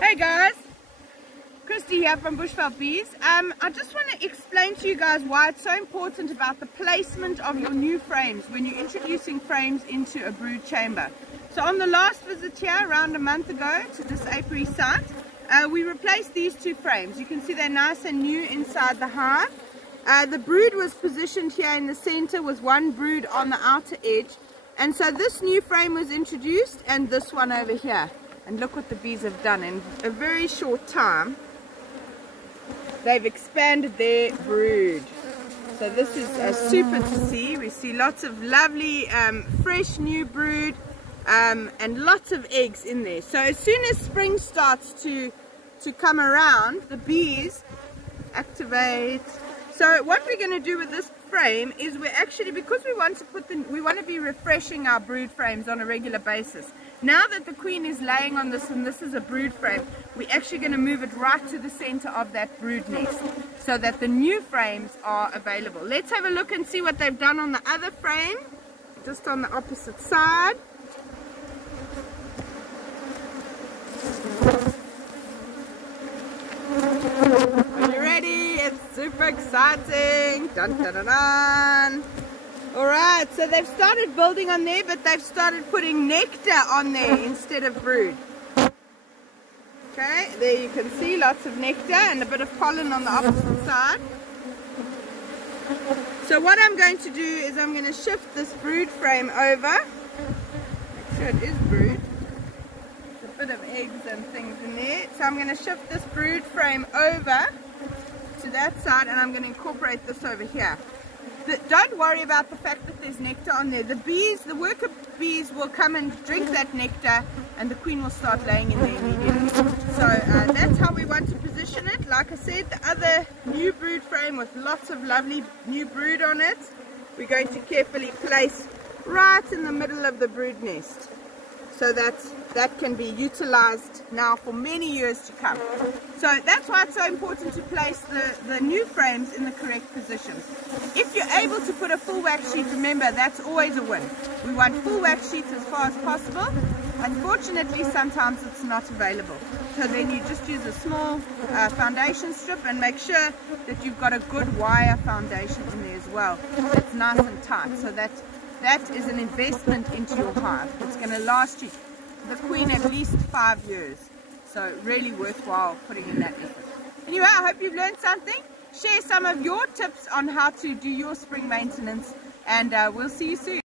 Hey guys, Christy here from Bushveld Bees. I just want to explain to you guys why it's so important about the placement of your new frames when you're introducing frames into a brood chamber. So on the last visit here, around a month ago, to this apiary site, we replaced these two frames. You can see they're nice and new inside the hive. The brood was positioned here in the center with one brood on the outer edge. And so this new frame was introduced and this one over here. And look what the bees have done in a very short time. They've expanded their brood. So this is super to see. We see lots of lovely fresh new brood and lots of eggs in there. So as soon as spring starts to come around, the bees activate. So what we're going to do with this frame is we're actually, because we want to be refreshing our brood frames on a regular basis. Now that the queen is laying on this and this is a brood frame, we're actually going to move it right to the center of that brood nest so that the new frames are available. Let's have a look and see what they've done on the other frame, just on the opposite side. Are you ready? It's super exciting. Dun, dun, dun, dun. Alright, so they've started building on there, but they've started putting nectar on there instead of brood. Okay, there you can see lots of nectar and a bit of pollen on the opposite side. So what I'm going to do is I'm going to shift this brood frame over. Make sure it is brood. There's a bit of eggs and things in there. So I'm going to shift this brood frame over to that side and I'm going to incorporate this over here. Don't worry about the fact that there's nectar on there. The bees, the worker bees will come and drink that nectar and the queen will start laying in there immediately. So that's how we want to position it. Like I said, the other new brood frame with lots of lovely new brood on it, we're going to carefully place right in the middle of the brood nest so that that can be utilized now for many years to come. So that's why it's so important to place the new frames in the correct positions. If you're able to put a full wax sheet, remember that's always a win. We want full wax sheets as far as possible. Unfortunately, sometimes it's not available. So then you just use a small foundation strip and make sure that you've got a good wire foundation in there as well. That's nice and tight. So that is an investment into your hive. It's going to last you, the queen, at least 5 years. So really worthwhile putting in that effort. Anyway, I hope you've learned something. Share some of your tips on how to do your spring maintenance, and we'll see you soon.